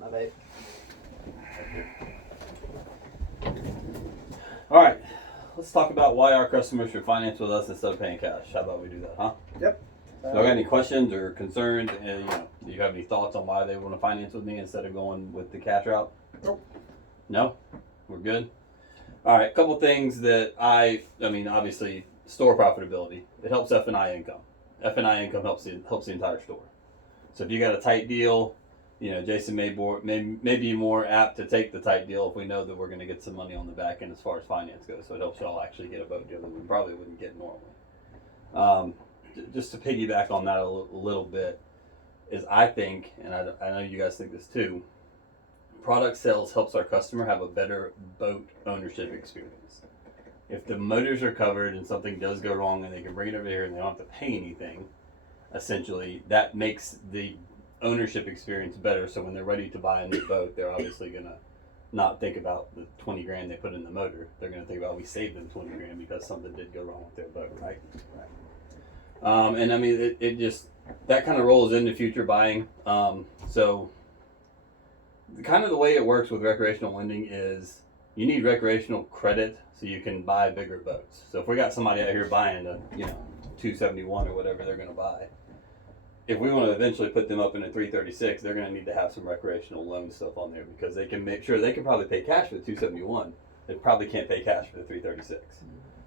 my vape. All right, let's talk about why our customers should finance with us instead of paying cash. How about we do that, huh? Yep. Do I got any questions or concerns? And do you have any thoughts on why they want to finance with me instead of going with the cash route? Nope. No, we're good. All right, a couple things that I mean, obviously, store profitability. It helps F&I income. F&I income helps the entire store. So if you got a tight deal, Jason may be more apt to take the tight deal if we know that we're going to get some money on the back end as far as finance goes. So it helps y'all actually get a boat deal that we probably wouldn't get normally. Just to piggyback on that a little bit, is I think, and I know you guys think this too, product sales helps our customer have a better boat ownership experience. If the motors are covered and something does go wrong and they can bring it over here and they don't have to pay anything, essentially that makes the ownership experience better. So when they're ready to buy a new boat, they're obviously gonna not think about the 20 grand they put in the motor. They're gonna think about, we saved them 20 grand because something did go wrong with their boat, right? And I mean, it just, that kind of rolls into future buying. So kind of the way it works with recreational lending is you need recreational credit so you can buy bigger boats. So if we got somebody out here buying a 271 or whatever they're going to buy, if we want to eventually put them up in a 336, they're going to need to have some recreational loan stuff on there because they can make sure they can probably pay cash for the 271. They probably can't pay cash for the 336.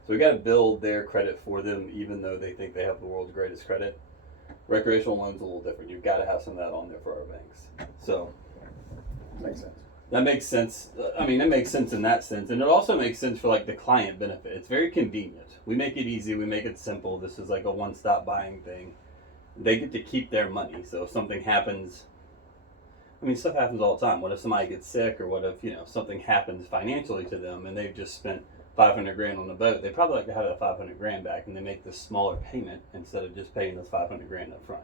So we got to build their credit for them, even though they think they have the world's greatest credit. Recreational loans a little different. You've got to have some of that on there for our banks. So Makes sense. that makes sense. I mean, it makes sense in that sense, and it also makes sense for like the client benefit. It's very convenient. We make it easy. We make it simple. This is like a one-stop buying thing. They get to keep their money. So if something happens, I mean, stuff happens all the time. What if somebody gets sick, or what if something happens financially to them, and they've just spent 500 grand on the boat? They probably like to have that 500 grand back, and they make this smaller payment instead of just paying those 500 grand up front.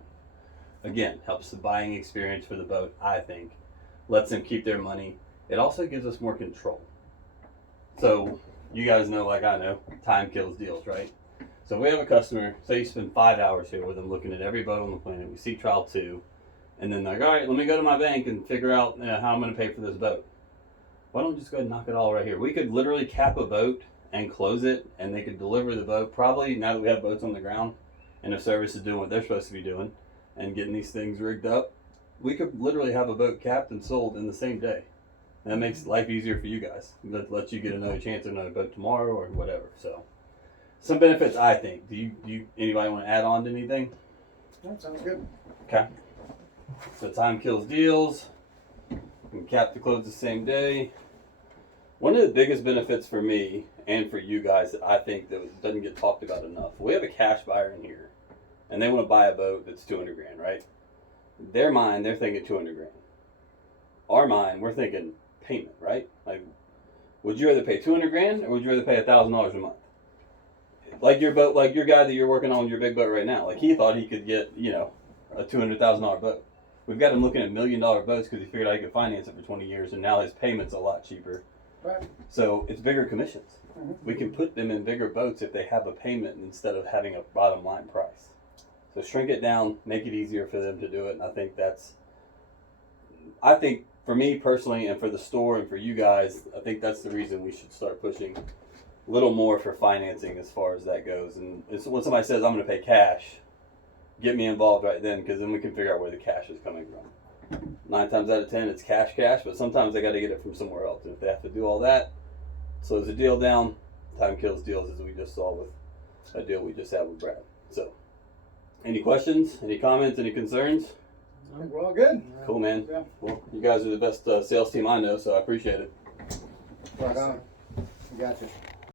Again, helps the buying experience for the boat, I think. Lets them keep their money. It also gives us more control. So you guys know, like I know, time kills deals, right? So if we have a customer, say you spend 5 hours here with them looking at every boat on the planet, we see trial 2, and then they're like, all right, let me go to my bank and figure out how I'm going to pay for this boat. Why don't we just go ahead and knock it all right here? We could literally cap a boat and close it, and they could deliver the boat probably now that we have boats on the ground, and if service is doing what they're supposed to be doing and getting these things rigged up, we could literally have a boat capped and sold in the same day. And that makes life easier for you guys. Lets you get another chance at another boat tomorrow or whatever. So some benefits, I think. Do you anybody want to add on to anything? That sounds good. Okay. So time kills deals. You can cap to close the same day. One of the biggest benefits for me and for you guys that I think that doesn't get talked about enough. We have a cash buyer in here, and they want to buy a boat that's 200 grand, right? Their mind, they're thinking 200 grand. Our mind, we're thinking payment, right? Like, would you rather pay 200 grand or would you rather pay $1,000 a month? Like your boat, like your guy that you're working on your big boat right now. Like he thought he could get, a $200,000 boat. We've got him looking at $1 million boats because he figured out he could finance it for 20 years, and now his payment's a lot cheaper. Right. So it's bigger commissions. Mm-hmm. We can put them in bigger boats if they have a payment instead of having a bottom line price. So shrink it down, make it easier for them to do it, and I think for me personally and for the store and for you guys, I think that's the reason we should start pushing a little more for financing as far as that goes. And it's when somebody says, I'm going to pay cash, get me involved right then, because then we can figure out where the cash is coming from. 9 times out of 10, it's cash, but sometimes they got to get it from somewhere else. And if they have to do all that, slows the deal down. Time kills deals, as we just saw with a deal we just had with Brad. So, any questions, any comments, any concerns? I think we're all good. Cool, man. Yeah. Well, you guys are the best sales team I know, so I appreciate it. Right on. Gotcha.